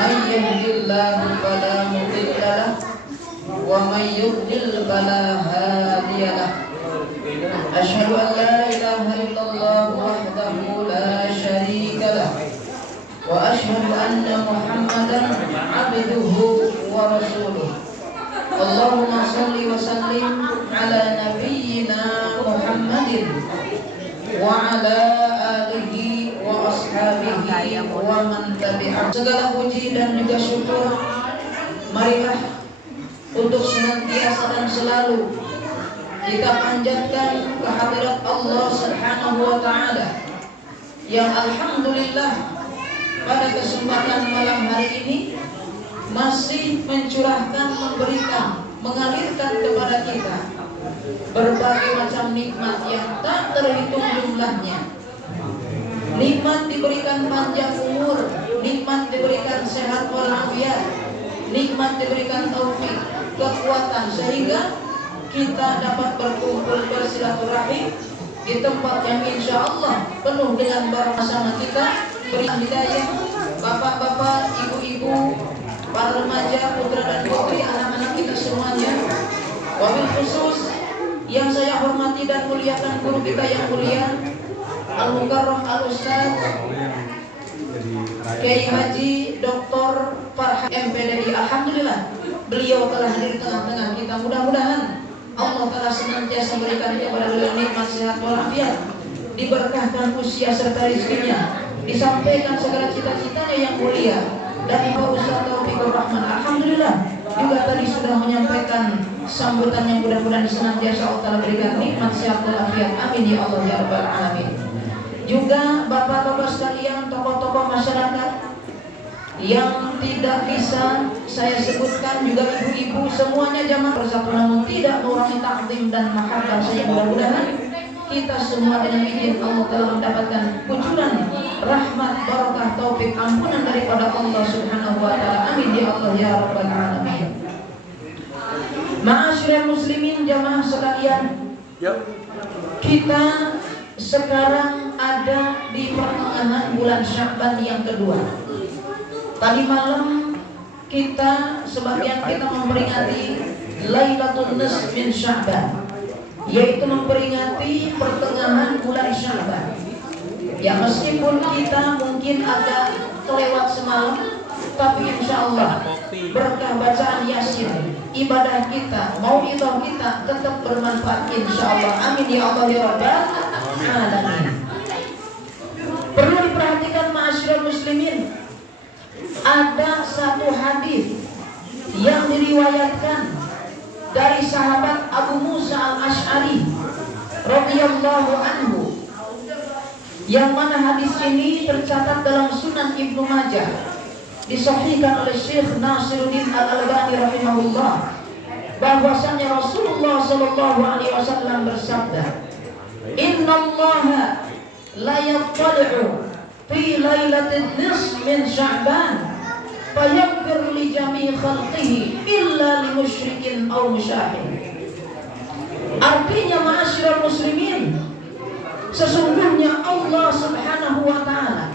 من يهد الله فلا مضل له ومن يضلل فلا هادي له أشهد أن لا إله إلا الله وحده لا شريك له وأشهد أن محمدا عبده ورسوله اللهم صل وسلم على نبينا محمد وعلى آله وأصحابه ومن تبعهم. Segala puji dan juga syukur marilah untuk senantiasa dan selalu kita panjatkan kehadirat Allah Subhanahu wa taala yang alhamdulillah pada kesempatan malam hari ini masih mencurahkan, memberikan, mengalirkan kepada kita berbagai macam nikmat yang tak terhitung jumlahnya. Nikmat diberikan panjang umur, nikmat diberikan sehat walafiat, nikmat diberikan taufik, kekuatan sehingga kita dapat berkumpul bersilaturahim di tempat yang insya Allah penuh dengan barakah sama kita. Beri hidayah bapak-bapak, ibu-ibu, para remaja, putra dan putri, anak-anak kita semuanya. Wabil khusus yang saya hormati dan muliakan guru kita yang mulia Al-Mukarram Al-Ustaz Kiai Haji Dr. Farhan MPDI. Alhamdulillah beliau telah hadir di tengah-tengah kita. Mudah-mudahan Allah telah senantiasa memberikan kepada beliau nikmat sehat walafiat, diberkahkan usia serta rezekinya, disampaikan segala cita-citanya yang mulia. Dan Ibu Ustaz Taufikur Rahman alhamdulillah juga tadi sudah menyampaikan sambutan yang mudah-mudahan senantiasa Allah berikan nikmat sehat walafiat. Amin ya Allah ya rabbal alamin. Juga bapak-bapak sekalian, tokoh-tokoh masyarakat yang tidak bisa saya sebutkan, juga ibu-ibu semuanya jamaah bersatu namun tidak mengurangi takdim dan mahabbah saya. Mudah-mudahan kita semua dengan izin Allah telah mendapatkan kucuran rahmat, barakah, taufik, ampunan daripada Allah Subhanahu wa taala. Amin ya Allah ya rabbal alamin. Ma'asyiral muslimin jamaah sekalian, kita sekarang ada di pertengahan bulan Sya'ban yang kedua. Tadi malam kita sebagian kita memperingati Lailatul Nisf min Sya'ban, yaitu memperingati pertengahan bulan Sya'ban. Ya meskipun kita mungkin agak kelewat semalam, tapi insya Allah berkah bacaan Yasin, ibadah kita, mau'izah kita tetap bermanfaat insya Allah. Amin ya Allah ya rabbal alamin. Perlu diperhatikan ma'asyiral muslimin, ada satu hadis yang diriwayatkan dari sahabat Abu Musa Al-Asy'ari radhiyallahu anhu, yang mana hadis ini tercatat dalam Sunan Ibnu Majah, disahihkan oleh Syekh Nasiruddin Al-Albani rahimahullah, bahwasanya Rasulullah sallallahu alaihi wasallam bersabda, "Innallaha la yattali'u fi lailatin nisf min Sya'ban fayaghfir li jami'i khalqihi illa li musyrikin aw musyahin." Artinya ma'asyiral muslimin, sesungguhnya Allah Subhanahu wa taala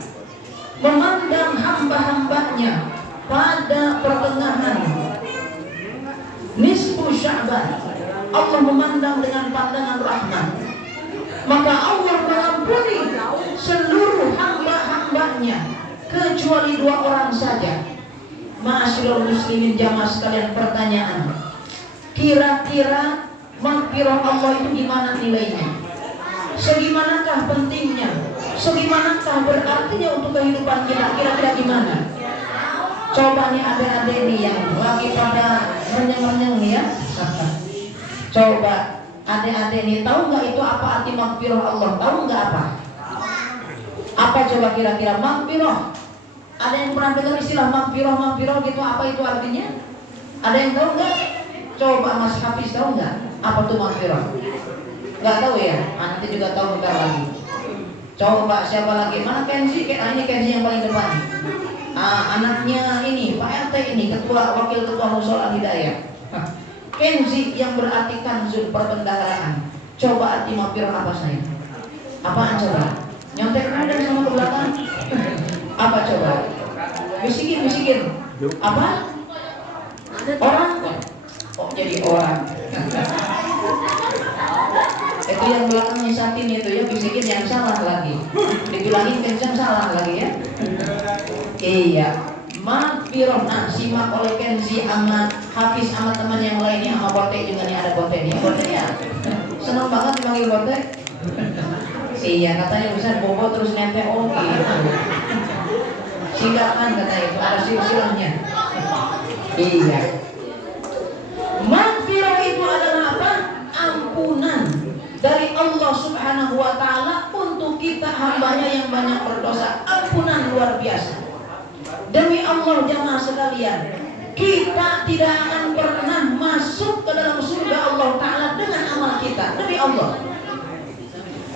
memandang hamba-hambanya pada pertengahan nisfu Sya'ban. Allah memandang dengan pandangan rahmat, maka Allah mengampuni seluruh hamba-hambanya kecuali 2 orang saja. Ma'asyiral muslimin jamaah sekalian, pertanyaan, kira-kira maghfirah Allah itu gimana nilainya? Segimanakah pentingnya? Segimanakah berartinya untuk kehidupan kita? Kira-kira gimana? Coba nih adik-adik nih yang lagi pada menyeng-menyeng ya. Coba adik-adik nih, tahu nggak itu apa arti maghfirah Allah? Tahu nggak apa? Apa coba kira-kira maghfirah? Ada yang pernah dengar istilah maghfirah gitu? Apa itu artinya? Ada yang tahu nggak? Coba Mas Hafiz tahu nggak? Apa tuh maghfirah? Nggak tahu ya? Nanti juga tahu bentar lagi. Coba siapa lagi? Mana Kenzi? Ini Kenzi yang paling depan. Anaknya ini Pak RT ini, wakil ketua Mushola Hidayah. Kenzi yang berarti kanzul, perbendaharaan. Coba arti maghfirah apa saya? Apaan coba? Nyontek ada sama ke belakang. Apa coba? Bisikin. Apa? Orang. Oh jadi orang. Itu yang belakangnya Satin itu ya, bisikin yang salah lagi. Dibilangin kencang salah lagi ya. Iya. Magfirah. Nah, simak oleh Kenzi sama Hafiz sama teman yang lainnya sama Bote juga nih, ada Bote nih. Bote ya. Senang banget dipanggil Bote. Iya, katanya bisa bobo terus nempel gitu. Singkatan katanya itu, ada silsilahnya. Iya. Magfirah itu adalah apa? Ampunan dari Allah Subhanahu wa Ta'ala untuk kita hambanya yang banyak berdosa. Ampunan luar biasa. Demi Allah jamaah sekalian, kita tidak akan pernah masuk ke dalam surga Allah Ta'ala dengan amal kita. Demi Allah.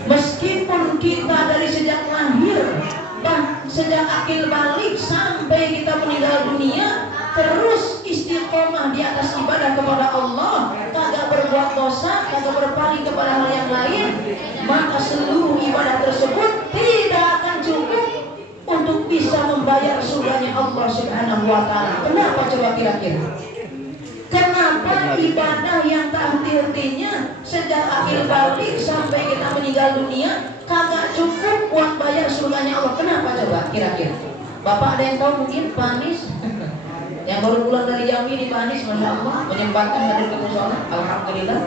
Meskipun kita dari sejak lahir dan sejak akil balik sampai kita meninggal dunia terus istiqomah di atas ibadah kepada Allah, kagak berbuat dosa, kagak berpaling kepada hal yang lain, maka seluruh ibadah tersebut tidak akan cukup untuk bisa membayar surganya Allah Subhanahu wa Ta'ala. Kenapa coba kira-kira? Kenapa ibadah yang tak henti-hentinya sejak akhir balik sampai kita meninggal dunia kagak cukup buat bayar surganya Allah? Kenapa coba kira-kira? Bapak ada yang tahu mungkin Pak Anies? Yang baru pulang dari Jambi di Pak Anies, Masya Allah, menyempatkan hadir ke musola, Alhamdulillah.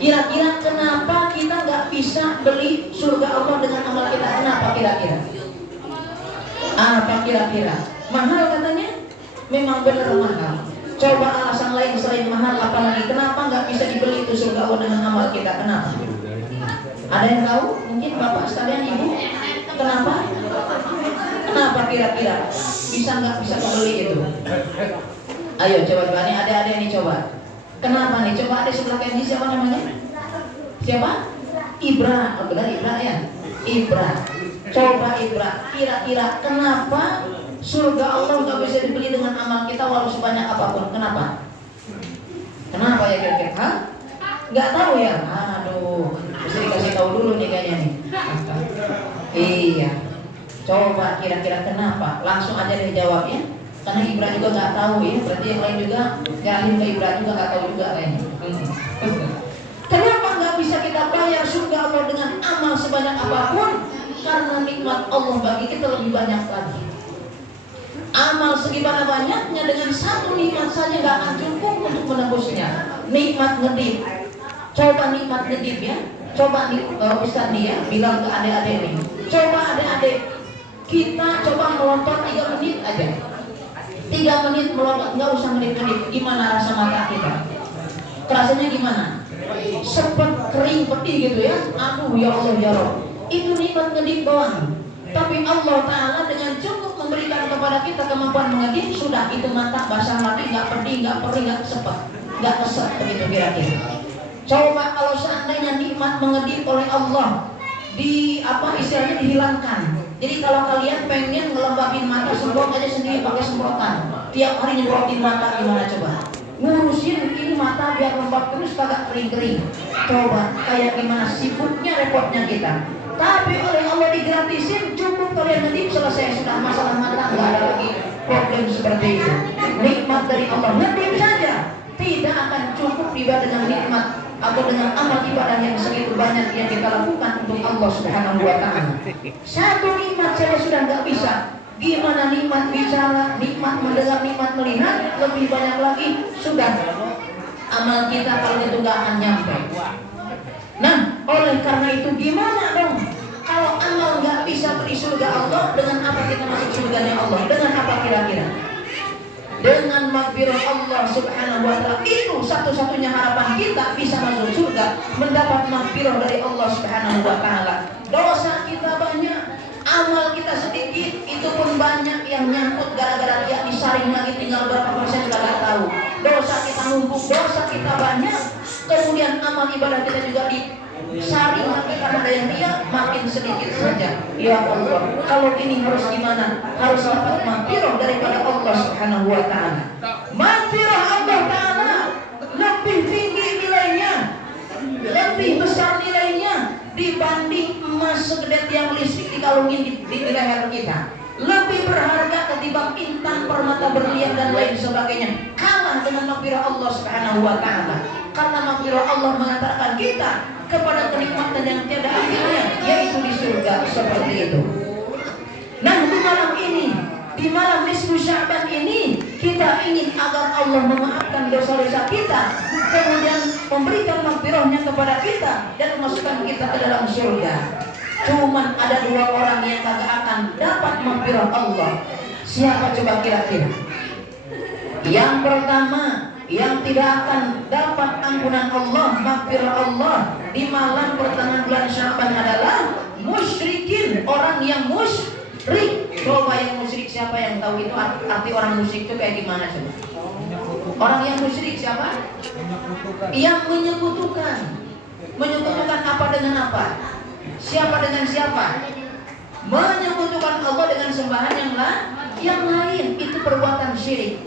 Kira-kira kenapa kita nggak bisa beli surga Allah dengan amal kita? Kenapa kira-kira? Apa kira-kira? Mahal katanya? Memang benar mahal. Coba alasan lain selain mahal apalagi? Kenapa nggak bisa dibeli itu surga Allah dengan amal kita? Kenapa? Ada yang tahu? Mungkin bapak sekalian, ibu? Kenapa? Kenapa kira-kira? Bisa nggak bisa kebeli itu? Ayo coba nih adik-adik nih coba. Kenapa nih? Coba adik sebelah Kenji siapa namanya? Siapa? Ibra. Oh, benar Ibra ya? Ibra. Coba Ibra. Kira-kira kenapa surga Allah nggak bisa dibeli dengan amal kita walau sebanyak apapun? Kenapa? Kenapa ya kira-kira? Hah? Nggak tahu ya? Aduh, mesti dikasih tahu dulu nih kayaknya nih. Iya. Coba kira-kira kenapa? Langsung aja deh jawabnya. Karena Ibra juga nggak tahu ya. Berarti yang lain juga nyalahin ke Ibra juga nggak tahu juga kayaknya. Kenapa nggak bisa kita bayar surga Allah dengan amal sebanyak apapun? Karena nikmat Allah bagi kita lebih banyak lagi. Amal segimana banyaknya dengan satu nikmat saja nggak akan cukup untuk menembusnya. Nikmat ngedip. Coba nikmat ngedip ya. Coba nih Ustaz nih ya, bilang ke adik-adik nih. Coba adik-adik kita coba melontot 3 menit aja. 3 menit melontot, nggak usah menit-menit. Gimana rasa mata kita? Rasanya gimana? Sepet, kering, pedih gitu ya. Aduh ya Allah ya Rabb. Itu nikmat ngedip doang. Tapi Allah Ta'ala dengan cukup memberikan kepada kita kemampuan mengedip, sudah itu mata basah mati, nggak pedih, nggak perih, nggak sepet, nggak kesep begitu kira-kira. Coba kalau seandainya nikmat mengedip oleh Allah istilahnya dihilangkan. Jadi kalau kalian pengen ngelembabin mata, semprot aja sendiri pakai semprotan. Tiap hari nyemprotin mata, gimana coba? Ngurusin ini mata biar lembab terus kagak kering-kering. Coba kayak gimana sibuknya repotnya kita. Tapi oleh Allah digratisin, cukup kalian ngedip selesai sudah masalah mata, nggak ada lagi problem seperti itu. Nikmat dari Allah ngedip saja tidak akan cukup dibayar dengan nikmat atau dengan amal ibadah yang segitu banyak yang kita lakukan untuk Allah Subhanahu wa Ta'ala. Satu nikmat saja sudah nggak bisa. Gimana nikmat bicara, nikmat mendengar, nikmat melihat, lebih banyak lagi sudah amal kita kalau itu nggak akan nyampe. Nah, oleh karena itu gimana dong? Kalau amal nggak bisa beri surga Allah, dengan apa kita masuk surganya Allah? Dengan apa kira-kira? Dengan magfirah Allah Subhanahu wa Ta'ala. Itu satu-satunya harapan kita bisa masuk surga, mendapat magfirah dari Allah Subhanahu wa Ta'ala. Dosa kita banyak, amal kita sedikit, itu pun banyak yang nyangkut gara-gara dia disaring lagi tinggal berapa persen sudah nggak tahu. Dosa kita numpuk, dosa kita banyak, kemudian amal ibadah kita juga disaring lagi karena ada yang dia makin sedikit saja. Ya Allah, kalau ini harus gimana? Harus dapat magfirah daripada Allah Subhanahu wa Ta'ala. Magfirah Allah Ta'ala lebih tinggi nilainya, lebih besar nilainya dibanding emas segede tiang listrik dikalungin di leher kita. Lebih berharga ketimbang permata berlian dan lain sebagainya, kalah dengan makfirah Allah Subhanahu wa taala. Karena makfirah Allah mengantarkan kita kepada kenikmatan yang tiada akhirnya, yaitu di surga seperti itu. Nah, di malam ini, di malam nisfu Sya'ban ini, kita ingin agar Allah memaafkan dosa-dosa kita, kemudian memberikan makfirahnya kepada kita dan memasukkan kita ke dalam surga. Cuman ada dua orang yang kagak akan dapat makfirah Allah. Siapa coba kira-kira? Yang pertama, yang tidak akan dapat ampunan Allah, makfirah Allah di malam pertengahan bulan Sya'ban adalah musyrikin, orang yang musyrik. Coba yang musyrik siapa yang tahu itu arti orang musyrik itu kayak gimana coba? Orang yang musyrik siapa? Yang menyekutukan. Menyekutukan apa dengan apa? Siapa dengan siapa? Menyekutukan Allah dengan sembahan yang lain. Itu perbuatan syirik.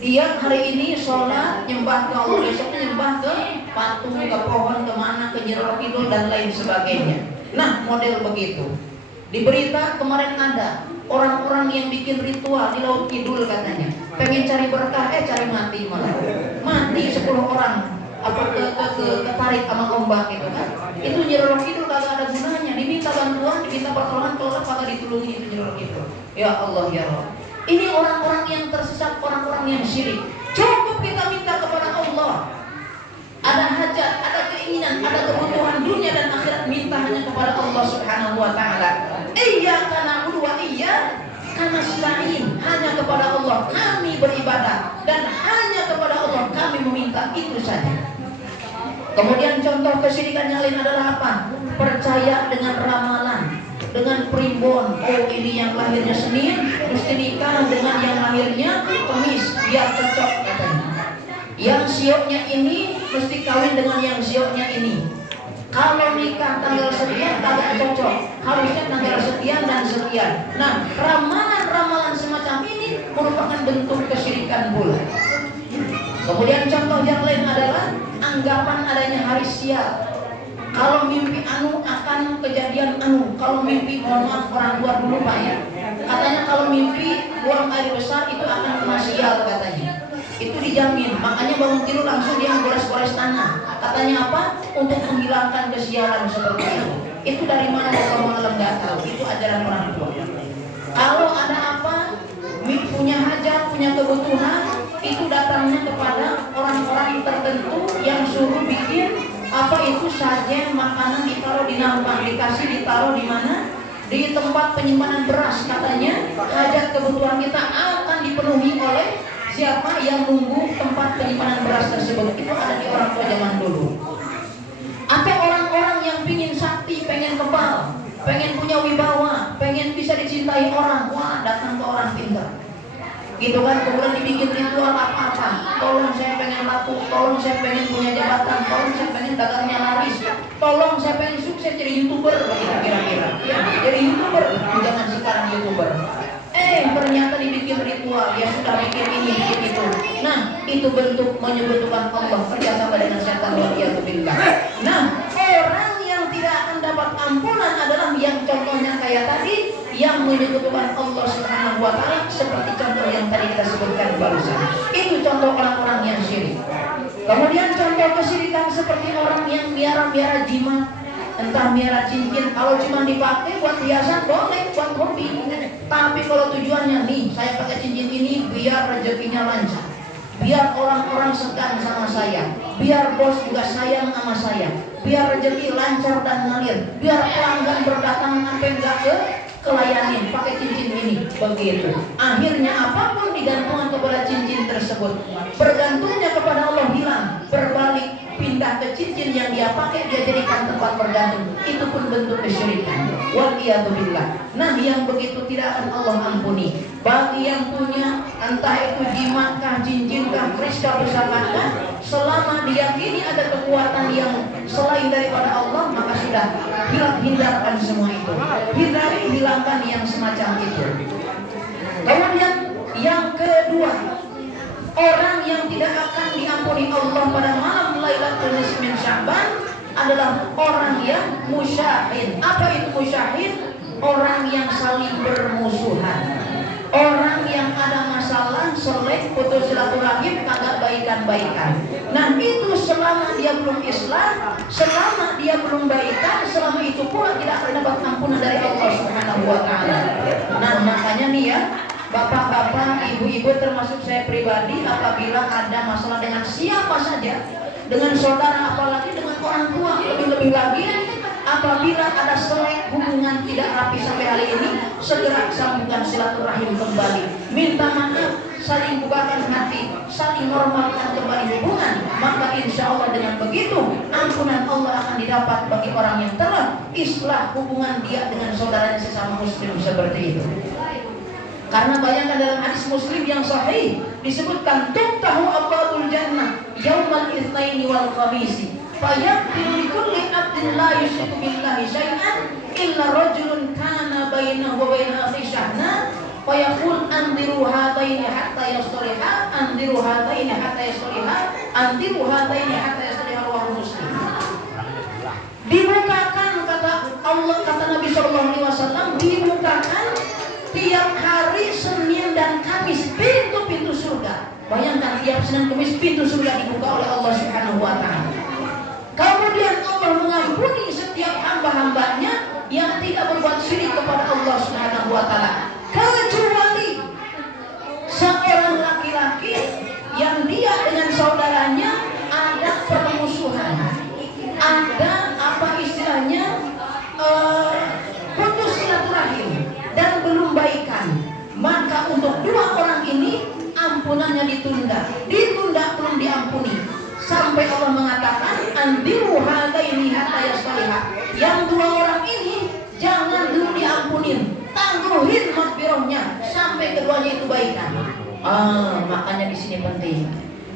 Dia hari ini sholat nyembah ke Allah, besoknya nyembah ke patung, ke pohon, kemana, ke Nyiroro Kidul dan lain sebagainya. Nah, model begitu. Di berita kemarin ada orang-orang yang bikin ritual di Laut Kidul katanya, pengen cari berkah, cari mati malah. Mati 10 orang, ketarik sama ombak gitu kan. Itu Nyiroro Kidul kagak ada gunanya. Diminta bantuan, diminta pertolongan, kalau kagak ditulungi itu Nyiroro Kidul. Ya Allah ya Allah. Ini orang-orang yang tersesat, orang-orang yang syirik. Cukup kita minta kepada Allah. Ada hajat, ada keinginan, ada kebutuhan dunia dan akhirat, minta hanya kepada Allah Subhanahu wa taala. Iyyaka na'budu wa iyyaka nasta'in. Hanya kepada Allah kami beribadah dan hanya kepada Allah kami meminta, itu saja. Kemudian contoh kesyirikan yang lain adalah apa? Percaya dengan ramalan, dengan primbon. Oh, ini yang lahirnya Senin mesti nikah dengan yang lahirnya Kamis biar cocok katanya. Yang sioknya ini mesti kawin dengan yang sioknya ini. Kalau nikah tanggal sekian kagak cocok, harusnya tanggal sekian dan sekian. Nah, ramalan-ramalan semacam ini merupakan bentuk kesyirikan pula. Kemudian contoh yang lain adalah anggapan adanya hari sial. Kalau mimpi anu akan kejadian anu. Kalau mimpi, mohon maaf orang luar dulu Pak ya, katanya kalau mimpi buang air besar itu akan kena sial katanya. Itu dijamin. Makanya bangun tidur langsung dia gores-gores tanah. Katanya apa? Untuk menghilangkan kesialan seperti itu. Itu dari mana orang malam nggak tahu. Itu ajaran orang tua. Kalau ada apa, punya hajat, punya kebutuhan, itu datangnya kepada orang-orang tertentu yang suruh bikin apa itu sajen, makanan ditaruh di nampak, ditaruh di mana? Di tempat penyimpanan beras. Katanya hajat kebutuhan kita akan dipenuhi oleh siapa yang nunggu tempat penyimpanan beras tersebut. Itu ada di orang tua zaman dulu. Atau orang-orang yang pingin sakti, pengen kebal, pengen punya wibawa, pengen bisa dicintai orang, wah datang ke orang pintar. Gitu kan, kemudian dibikin ritual apa-apa. Tolong saya pengen laku, tolong saya pengen punya jabatan, tolong saya pengen dagangnya laris, tolong saya pengen sukses jadi YouTuber, begitu kira-kira. Jadi YouTuber, jangan sekarang YouTuber. Ternyata dibikin ritual, ya sudah bikin ini, bikin itu. Nah, itu bentuk menyebutkan Allah kerjasama dengan setan waliyadzubillah. Nah, orang yang tidak akan dapat ampunan adalah yang contohnya kayak tadi, yang menyebutkan Allah Subhanahu wa taala, seperti contoh yang tadi kita sebutkan barusan. Itu contoh orang-orang yang syirik. Kemudian contoh kesyirikan seperti orang yang miara-miara jimat, entah miara cincin. Kalau cuma dipakai buat hiasan boleh, buat hobi. Tapi kalau tujuannya nih, saya pakai cincin ini biar rezekinya lancar, biar orang-orang segan sama saya, biar bos juga sayang sama saya, biar rezeki lancar dan ngalir, biar pelanggan berdatangan sampai enggak kelayanin pakai cincin ini, begitu. Akhirnya apapun digantungkan kepada cincin tersebut, bergantungnya kepada Allah hilang, berbalik pindah ke cincin yang dia pakai, dia jadikan tempat bergantung. Itu pun bentuk kesyirikan. Waliyadzubillah. Nah, yang begitu tidak akan Allah ampuni. Bagi yang punya entah itu jimatkah, cincintkah, kriskah, pusakakah, selama diyakini ada kekuatan yang selain daripada Allah, maka sudah hindarkan semua itu. Hindari, hilangkan yang semacam itu. Kemudian yang kedua, orang yang tidak akan diampuni Allah pada malam Lailatul Nisfi Sya'ban adalah orang yang musyahin. Apa itu musyahin? Orang yang saling bermusuhan, orang yang ada masalah selek, putus silaturahim, kagak baikan-baikan. Nah itu selama dia belum Islam, selama dia belum baikan, selama itu pula tidak akan dapat ampunan dari Allah Subhanahu wa Ta'ala. Nah makanya nih ya, bapak-bapak, ibu-ibu termasuk saya pribadi, apabila ada masalah dengan siapa saja, dengan saudara apalagi dengan orang tua, lebih-lebih lagi apabila ada selek hubungan tidak rapi sampai hari ini, segera sambungkan silaturahim kembali, minta maaf, saling bukakan hati, saling normalkan kembali hubungan. Maka insya Allah dengan begitu ampunan Allah akan didapat bagi orang yang telah islah hubungan dia dengan saudaranya sesama muslim seperti itu. Karena bayangkan dalam hadis Muslim yang sahih disebutkan tuftahu abwabul jannah yaumal itsnaini wal khamisi fayaghfiru likulli abdin la yusyriku billahi syai'an illa rajulun kana bainahu wa baina akhihi syahna fayaqul andiru hadaini hatta yastaliha andiru hadaini hatta yastaliha andiru hadaini hatta yastaliha rawahu Muslim. Dibukakan kata Allah, kata Nabi sallallahu alaihi wasallam, dibukakan tiap hari Senin dan Kamis pintu-pintu surga. Bayangkan tiap Senin Kamis pintu surga dibuka oleh Allah Subhanahu wa Ta'ala. Kemudian Allah mengampuni setiap hamba-hambanya yang tidak berbuat syirik kepada Allah Subhanahu wa Ta'ala, kecuali seorang laki-laki yang dia dengan saudaranya ada permusuhan, ada apa istilahnya putus silaturahim dan belum baikan, maka untuk dua orang ini ampunannya ditunda belum diampuni sampai Allah mengatakan andiru hadaini hatta yasliha, yang dua orang ini jangan dulu diampunin, tangguhin maghfirahnya sampai keduanya itu baikan. Makanya di sini penting,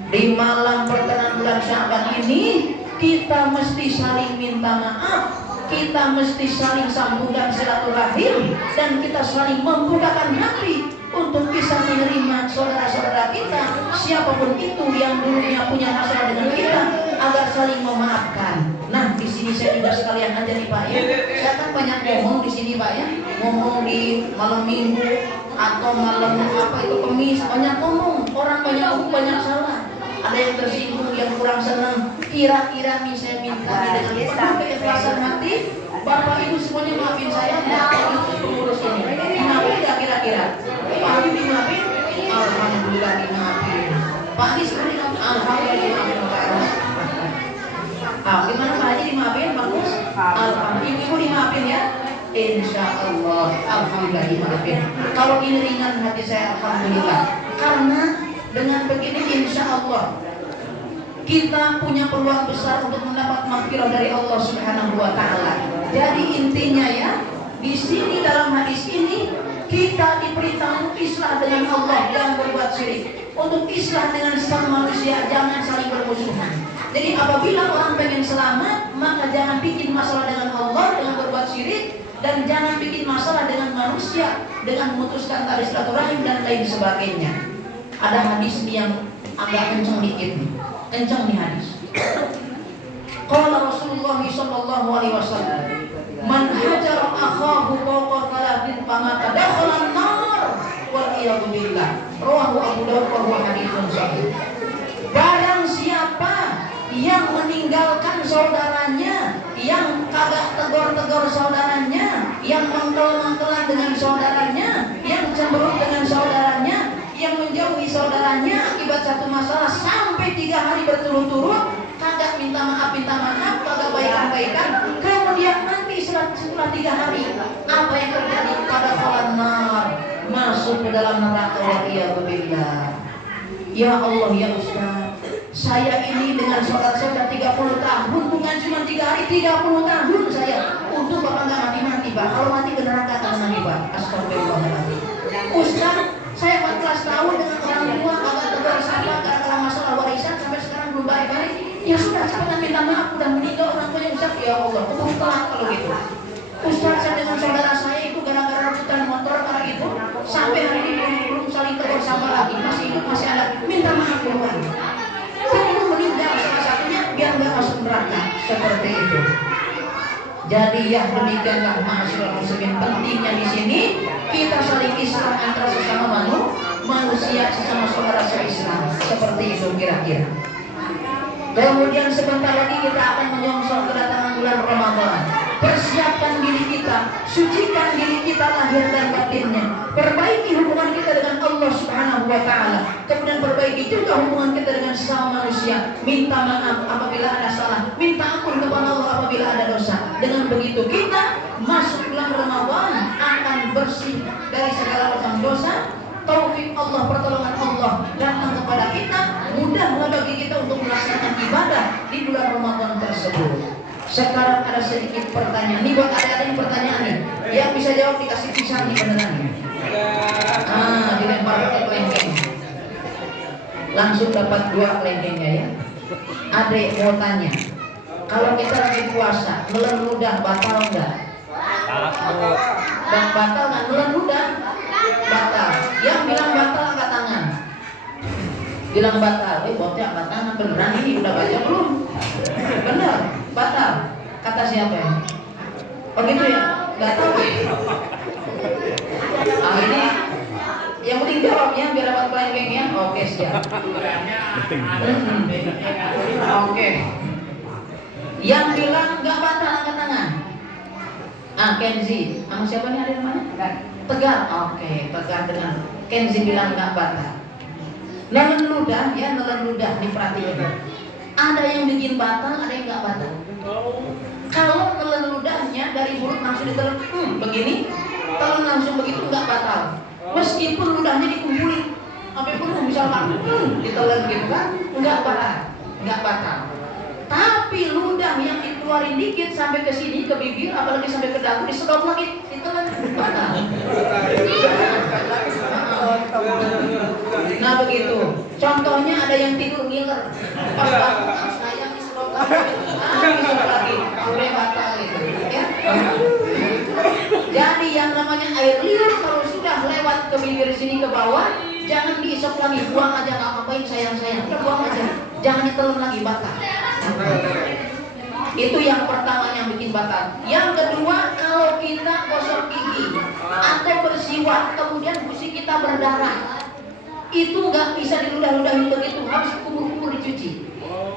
di malam pertengahan bulan Sya'ban ini kita mesti saling minta maaf, kita mesti saling sambungkan silaturahim, dan kita saling membukakan hati untuk bisa menerima saudara-saudara kita siapapun itu yang dulunya punya masalah dengan kita, agar saling memaafkan. Nah di sini saya juga sekalian aja nih Pak ya, saya kan banyak ngomong di sini Pak ya, ngomong di malam minggu atau malam apa itu Kamis, banyak ngomong, orang banyak salah. Ada yang tersinggung, yang kurang senang. Kira-kira nih saya minta dengan penuh keikhlasan hati, Bapak Ibu semuanya maafin saya, Bapak Ibu pengurus ini dimaafin gak kira-kira? Pak Haji dimaafin? Alhamdulillah dimaafin. Pak Haji sebenarnya alhamdulillah dimaafin. Gimana Pak Haji dimaafin? Bagus? Alhamdulillah. Ibu dimaafin ya? Insya Allah alhamdulillah dimaafin. Kalau ini ringan hati saya, alhamdulillah. Karena dengan begini insya Allah kita punya peluang besar untuk mendapat maghfirah dari Allah Subhanahu wa Ta'ala. Jadi intinya ya, di sini dalam hadis ini kita diperintah untuk islah dengan Allah, jangan berbuat syirik. Untuk islah dengan sesama manusia, jangan saling bermusuhan. Jadi apabila orang pengen selamat, maka jangan bikin masalah dengan Allah dengan berbuat syirik, dan jangan bikin masalah dengan manusia dengan memutuskan tali silaturahim dan lain sebagainya. Ada hadis yang agak kencang dikit nih, kencang nih hadis. Qala Rasulullah sallallahu alaihi wasallam, man hajara akhahu fawqa thalathin famata dakhala an-nar wal iyadu billah. Rawahu Abu Dawud wa huwa haditsun sahih. Barang siapa yang meninggalkan saudaranya, yang kagak tegur-tegur saudaranya, yang mengkel-mengkelan dengan saudaranya, yang cemberut dengan saudaranya, yang menjauhi saudaranya akibat satu masalah sampai 3 hari berturut-turut, kagak minta maaf, kagak baikan-baikan, kemudian nanti setelah 3 hari apa yang terjadi? Pada khalannar, masuk ke dalam neraka. Wa'iyadzubillah. Ya Allah ya Ustaz, saya ini dengan saudara saya sudah 30 tahun, bukan cuma 3 hari, 30 tahun saya. Untuk Bapak nggak mati-mati Pak, kalau mati ke neraka akan mati Pak. Astagfirullahaladzim. Ustaz, saya 14 tahun dengan orang tua, agak tegur sapa karena masalah warisan sampai sekarang belum balik-balik. Ya sudah, cepetan minta maaf, udah meninggal orang tuanya Ustaz. Ya Allah, keburu telat kalau gitu. Ustaz, saya dengan saudara saya itu gara-gara rebutan motor karena itu sampai hari ini belum saling tegur sapa lagi, masih hidup, masih ada. Minta maaf duluan. Keburu meninggal salah satunya biar nggak masuk neraka seperti itu. Jadi ya demikianlah ma'asyiral muslimin, pentingnya di sini kita saling islah antara sesama manusia sesama saudara se-Islam. Seperti itu kira-kira. Kemudian sebentar lagi kita akan menyongsong kedatangan bulan Ramadan. Persiapkan diri kita, sucikan diri kita lahir dan batinnya. Perbaiki hubungan kita dengan Allah Subhanahu wa taala. Kemudian perbaiki juga hubungan kita dengan sesama manusia. Minta maaf apabila ada salah, minta ampun kepada Allah apabila ada dosa. Dengan begitu kita masuk bulan Ramadan akan bersih dari segala macam dosa. Taufik Allah, pertolongan Allah datang kepada kita, mudah bagi kita untuk melaksanakan ibadah di bulan Ramadan tersebut. Sekarang ada sedikit pertanyaan. Ini buat ada yang pertanyaan nih. Yang bisa jawab dikasih pisang nih beneran nih. Dilempar ke kelengkeng. Langsung dapat 2 kelengkengnya ya. Adek mau tanya. Kalau kita lagi puasa, nelen ludah batal enggak? Dan batal enggak nelen ludah? Batal. Yang bilang batal angkat tangan. Bilang batal. Bocah angkat tangan beneran ini udah baca belum? Bener, batal. Kata siapa ya? Oh gitu ya? Gak tahu ya? Ini yang penting jawabnya biar dapat kelengkengnya. Oke siap. Oke. Yang bilang gak batal angkat tangan. Kenzi. Sama siapa nih ada yang mana? Tegar. Oke, Tegar dengan Kenzi bilang gak batal. Nelen ludah ya, nelen ludah diperhatikan. Ada yang bikin batal, ada yang nggak batal. Kalau nelen ludahnya dari mulut langsung ditelan, begini, telan langsung begitu nggak batal. Meskipun ludahnya dikumpulin, sampai penuh misalkan, ditelan gitu kan, nggak batal, nggak batal. Tapi ludah yang dikeluarin dikit sampai ke sini, ke bibir, apalagi sampai ke dagu, disedot lagi, ditelan, batal. Nah begitu. Contohnya ada yang tidur ngiler. Pas bangun sayang disedot lagi, udah batal itu. Ya. Jadi yang namanya air liur kalau sudah lewat ke bibir sini ke bawah, jangan diisap lagi, buang aja, nggak ngapain sayang-sayang, udah buang aja, jangan ditelan lagi, batal. Itu yang pertama yang bikin batal. Yang kedua, kalau kita gosok gigi atau bersiwak kemudian gusi kita berdarah, itu nggak bisa diludah-ludahin begitu, harus kumur-kumur dicuci.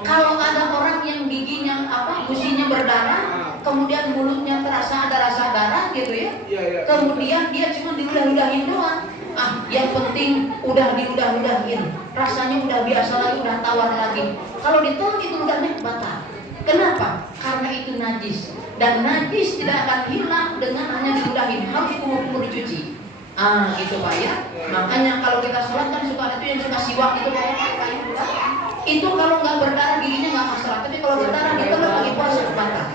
Kalau ada orang yang giginya gusinya berdarah, kemudian mulutnya terasa ada rasa darah gitu ya, kemudian dia cuma diludah-ludahin doang. Yang penting udah diludah-ludahin, rasanya udah biasa lagi, udah tawar lagi. Kalau ditelan itu ludahnya batal. Kenapa? Karena itu najis, dan najis tidak akan hilang dengan hanya diludahin, harus kumur-kumur dicuci. Gitu Pak ya. Makanya kalau kita sholat kan suka ada tuh yang suka siwak itu itu kalau nggak berdarah giginya nggak masalah, tapi kalau berdarah ditelan lagi puasa batal.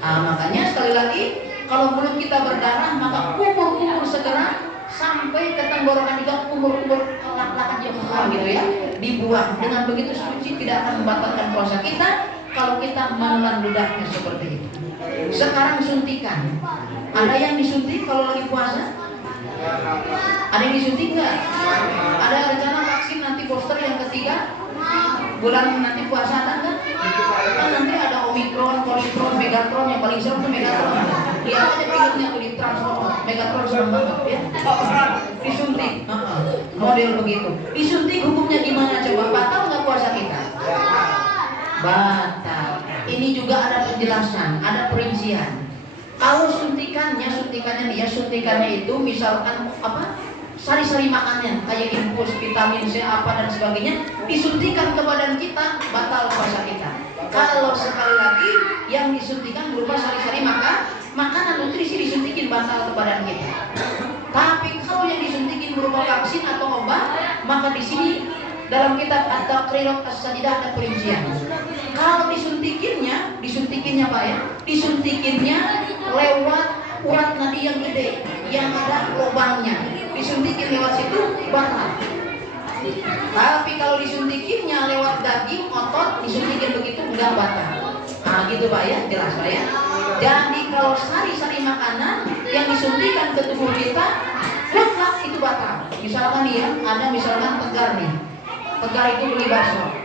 Makanya sekali lagi kalau mulut kita berdarah maka kumur-kumur segera sampai ke tenggorokan juga, kumur-kumur lak-lakan yang keluar gitu ya, dibuang. Dengan begitu suci tidak akan membatalkan puasa kita kalau kita menelan ludahnya seperti itu. Sekarang suntikan. Ada yang disuntik kalau lagi puasa? Ada yang disuntik nggak? Ada rencana vaksin nanti booster yang ketiga? Bulan nanti puasa ada nggak? Kan nanti ada Omikron, Politron, Megatron, yang paling serem tuh Megatron. Lihat aja filmnya tuh di Transformer, Megatron serem banget ya. Disuntik, model begitu. Disuntik hukumnya gimana coba? Batal nggak puasa kita? Batal. Ini juga ada penjelasan, ada perincian. Kalau suntikannya nih ya, suntikannya itu misalkan sari-sari makanan kayak infus, vitamin C apa dan sebagainya, disuntikan ke badan kita, batal puasa kita. Kalau sekali lagi yang disuntikan berupa sari-sari makanan nutrisi disuntikin, batal ke badan kita. Tapi kalau yang disuntikin berupa vaksin atau obat, maka di sini dalam kitab At-Taqrirat As-Sadidah ada perincian. Kalau disuntikinnya Pak ya, disuntikinnya lewat urat nadi yang gede, yang ada lubangnya, disuntikin lewat situ batal. Tapi kalau disuntikinnya lewat daging, otot, disuntikin begitu enggak batal. Gitu Pak ya, jelas Pak ya. Jadi kalau sari-sari makanan yang disuntikan ke tubuh kita, mutlak itu batal. Misalkan nih ya, ada misalkan Tegar nih. Tegar itu beli bakso.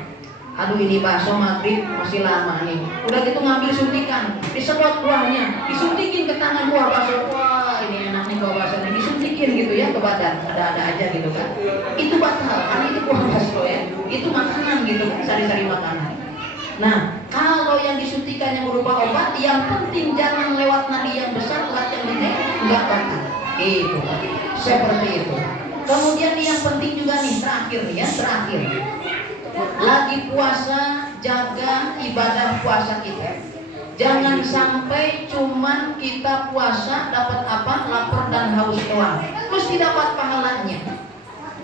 Aduh ini bakso maghrib masih lama nih. Udah gitu ngambil suntikan, disedot buahnya, disuntikin ke tangan buah bakso. Wah ini enak nih buah bakso nih, disuntikin bikin gitu ya ke badan, ada-ada aja gitu kan. Itu batal, karena itu buah basro ya. Itu makanan gitu, sari-sari makanan. Nah, kalau yang disuntikannya berupa obat, yang penting jangan lewat nadi yang besar, lewat yang gede, enggak batal. Itu, seperti itu. Kemudian yang penting juga nih, terakhir nih ya, terakhir. Lagi puasa, jaga ibadah puasa kita. Jangan sampai cuman kita puasa dapat apa? Lapar dan haus doang. Mesti dapat pahalanya.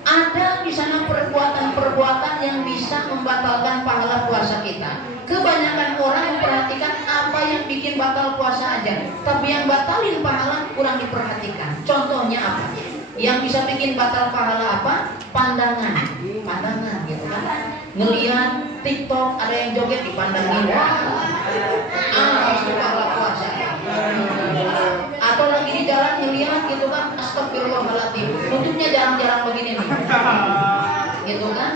Ada di sana perbuatan-perbuatan yang bisa membatalkan pahala puasa kita. Kebanyakan orang memperhatikan apa yang bikin batal puasa aja, tapi yang batalin pahala kurang diperhatikan. Contohnya apa? Yang bisa bikin batal pahala apa? Pandangan gitu kan. Ngelihat TikTok ada yang joget dipandangin, harus pahala puasa. Atau lagi di jalan ngelihat gitu kan, astagfirullahaladzim, nutupnya jarang-jarang begini nih, gitu kan?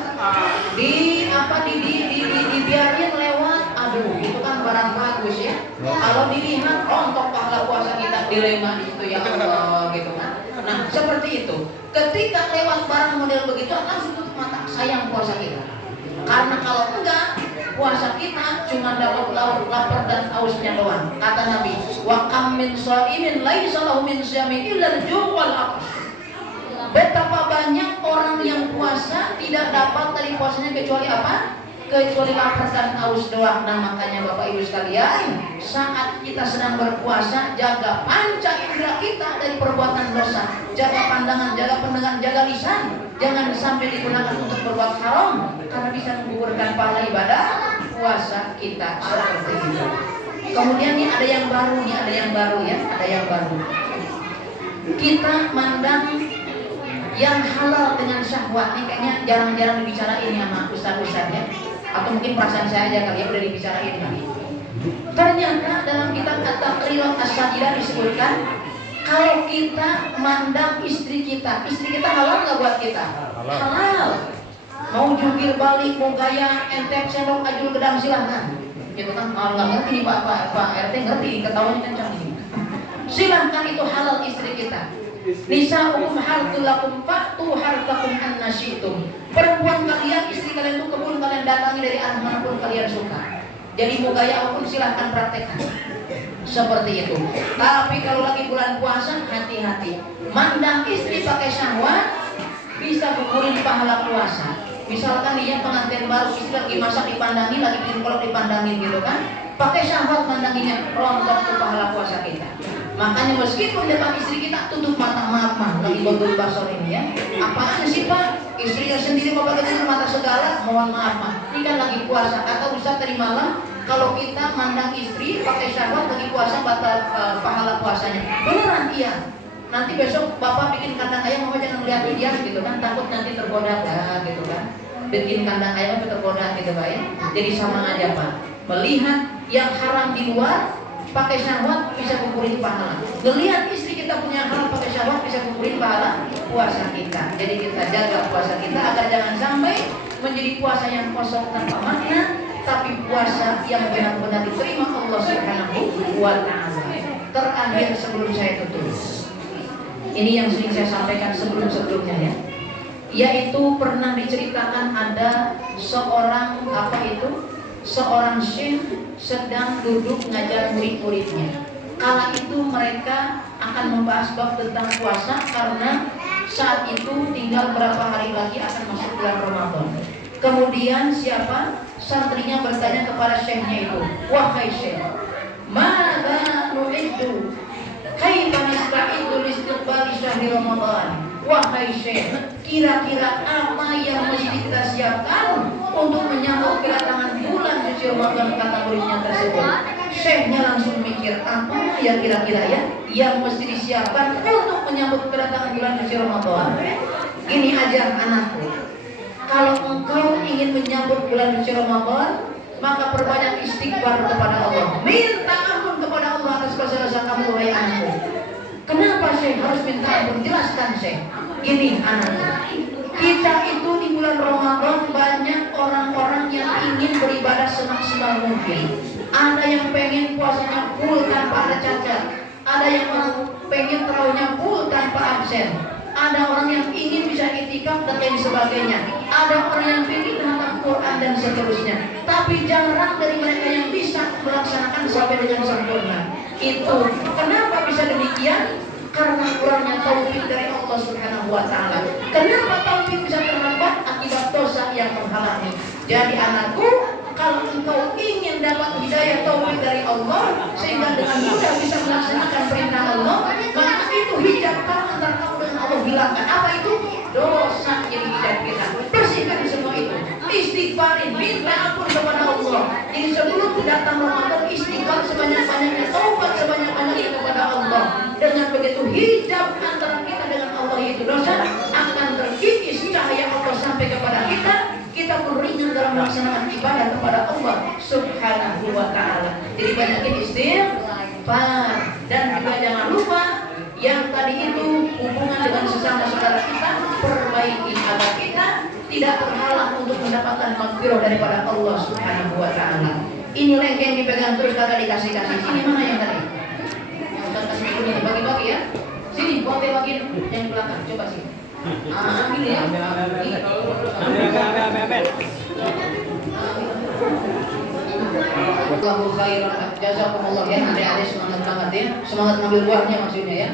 Dibiarin lewat, aduh, itu kan barang bagus ya. Kalau dilihat, untuk pahala puasa kita dilema di situ ya Allah, gitu kan? Nah, seperti itu. Ketika lewat barang model begitu, langsung tutup mata, sayang puasa kita. Karena kalau enggak, puasa kita cuma dapat lapar dan hausnya doang. Kata Nabi, wa kam min shaimin laisa lahu min syami illa al-ju' wal 'atash. Betapa banyak orang yang puasa tidak dapat dari puasanya kecuali apa? Kecuali lapar dan haus doang. Nah, makanya Bapak Ibu sekalian, saat kita sedang berpuasa, jaga panca indera kita dari perbuatan dosa. Jaga pandangan, jaga pendengaran, jaga lisan. Jangan sampai digunakan untuk berbuat haram, karena bisa menggugurkan pahala ibadah puasa kita. Seperti itu. Kemudian nih ada yang baru ya, ada yang baru. Kita mandang yang halal dengan syahwat ini kayaknya jarang-jarang dibicarain sama ustaz-ustaz ya. Atau mungkin perasaan saya aja kali ya udah dibicarain kali. Ternyata dalam kitab At-Taqrirat As-Sajidah disebutkan, kalau kita mandang istri kita halal nggak buat kita? Halal. Mau jungkir balik, mau gaya, entep, sendok, ajul, gedang, silahkan. Gitu kan? Allah ngerti nih Pak RT ngerti, ketawanya kencang ini. Silahkan, itu halal istri kita. Nisa'ukum harthul lakum fa'tu harthakum anna syi'tum. Perempuan kalian, istri kalian itu kebun kalian datangi dari arah manapun kalian suka. Jadi mau gaya apapun silahkan praktekkan. Seperti itu. Tapi kalau lagi bulan puasa, hati-hati. Mandang istri pakai syahwat bisa gugurin pahala puasa. Misalkan dia pengantin baru, istri lagi masak dipandangin, lagi bikin kolak dipandangin gitu kan. Pakai syahwat mandanginnya, rontok ke pahala puasa kita. Makanya meskipun depan istri kita tutup mata, maaf lagi gondol basor ini ya. Apaan sih Pak? Istrinya sendiri bapak kita mata segala, mohon maaf ini kan lagi puasa. Kata Ustaz tadi malam, kalau kita mandang istri pakai syahwat lagi puasa batal pahala puasanya. Beneran iya. Nanti besok bapak bikin kandang ayam, mama jangan lihat dia gitu kan, takut nanti tergoda gitu kan. Bikin kandang ayam itu tergoda gitu Pak ya. Jadi sama aja Pak. Melihat yang haram di luar pakai syahwat bisa gugurin pahala. Ngelihat istri kita punya hal pakai syahwat bisa gugurin pahala puasa kita. Jadi kita jaga puasa kita agar jangan sampai menjadi puasa yang kosong tanpa makna, tapi puasa yang benar-benar diterima Allah Subhanahu wa Ta'ala. Terakhir sebelum saya tutup, ini yang sering saya sampaikan sebelum-sebelumnya ya, yaitu pernah diceritakan ada seorang syekh sedang duduk ngajar murid-muridnya. Kala itu mereka akan membahas bab tentang puasa karena saat itu tinggal berapa hari lagi akan masuk bulan Ramadan. Kemudian santrinya bertanya kepada syekhnya itu, wahai syekh, mada nu'iddu kaifa nasta'iddu liistiqbali syahri Ramadan. Wahai syekh, kira-kira apa yang mesti kita siapkan untuk menyambut kedatangan bulan suci Ramadan, kata muridnya tersebut. Syekhnya langsung mikir, apa ya kira-kira ya yang mesti disiapkan untuk menyambut kedatangan bulan suci Ramadan. Gini aja anakku, kalau engkau ingin menyambut bulan suci Ramadan, maka perbanyak istighfar kepada Allah. Minta ampun kepada Allah atas dosa-dosa kamu wahai anakku. Kenapa Syekh harus minta ampun? Jelaskan Syekh. Gini anakku, kita itu di bulan Ramadan banyak orang-orang yang ingin beribadah semaksimal mungkin. Ada yang pengen puasanya full tanpa ada cacat. Ada yang orang pengen terawihnya full tanpa absen. Ada orang yang ingin bisa itikaf dan lain sebagainya. Ada orang yang ingin menghafal Quran dan seterusnya. Tapi jarang dari mereka yang bisa melaksanakan sampai dengan sempurna. Itu kenapa bisa demikian? Karena kurangnya taufik dari Allah Subhanahu wa taala. Kenapa taufik bisa terhambat? Akibat dosa yang menghalangi. Jadi anakku, kalau engkau ingin dapat hidayah taufik dari Allah sehingga dengan mudah bisa melaksanakan perintah Allah, maka itu hijab antara kamu dengan Allah hilangkan. Apa itu? Dosa jadi hijab kita. Bersihkan semua itu. Istighfarin, minta ampun kepada Allah. Jadi sebelum datang Ramadan, istighfar sebanyak-banyaknya, taubat sebanyak-banyaknya kepada Allah. Dengan begitu hijab antara kita dengan Allah itu dosa akan terkikis cahaya Allah sampai kepada kita. Kita pun ringan dalam melaksanakan ibadah kepada Allah Subhanahu wa ta'ala. Jadi banyakin istighfar. Dan juga jangan lupa yang tadi itu hubungan dengan sesama saudara kita, perbaiki agar kita tidak terhalang untuk mendapatkan maghfirah daripada Allah Subhanahu wa ta'ala. Ini lengkeng dipegang terus, kagak dikasih-kasih. Sini mana yang tadi? Yang Ustaz kasih ini bagi-bagi ya. Sini, bagi yang belakang. Coba sini. Ambil ya. Allahu khairan, jazakumullah ya. Adik-adik semangat banget ya. Semangat ngambil buahnya maksudnya ya.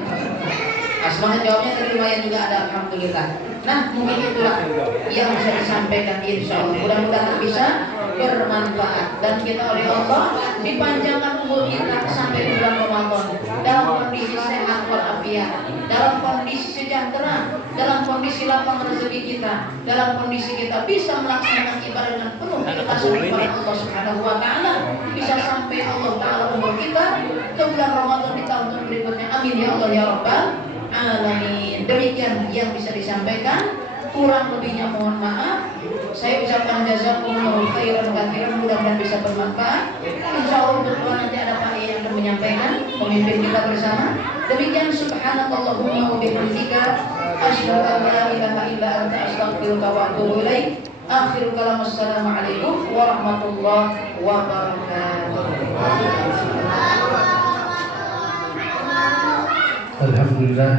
Nah, semangat jawabnya tadi lumayan juga ada, alhamdulillah. Nah, mungkin itulah yang bisa disampaikan, insya Allah. Mudah-mudahan bisa bermanfaat dan kita oleh Allah dipanjangkan umur kita sampai bulan Ramadan dalam kondisi sehat walafiat, dalam kondisi sejahtera, dalam kondisi lapang rezeki kita, dalam kondisi kita bisa melaksanakan ibadah dengan penuh ikhlasan kepada Allah Subhanahu wa taala, bisa sampai Allah taala umur kita ke bulan Ramadan di tahun berikutnya. Amin ya Allah ya rabbal alamin. Demikian yang bisa disampaikan, kurang lebihnya mohon maaf. Saya ucapkan jazakumullahu khairan katsiran, mudah-mudahan bisa bermanfaat. Insyaallah berdua nanti ada Pak yang akan menyampaikan, pemimpin kita bersama. Demikian subhanakallahumma wa bihamdika asyhadu an la ilaha illa anta astaghfiruka wa atubu ilaik. Akhirul kalam, assalamualaikum warahmatullahi wabarakatuh. Alhamdulillah.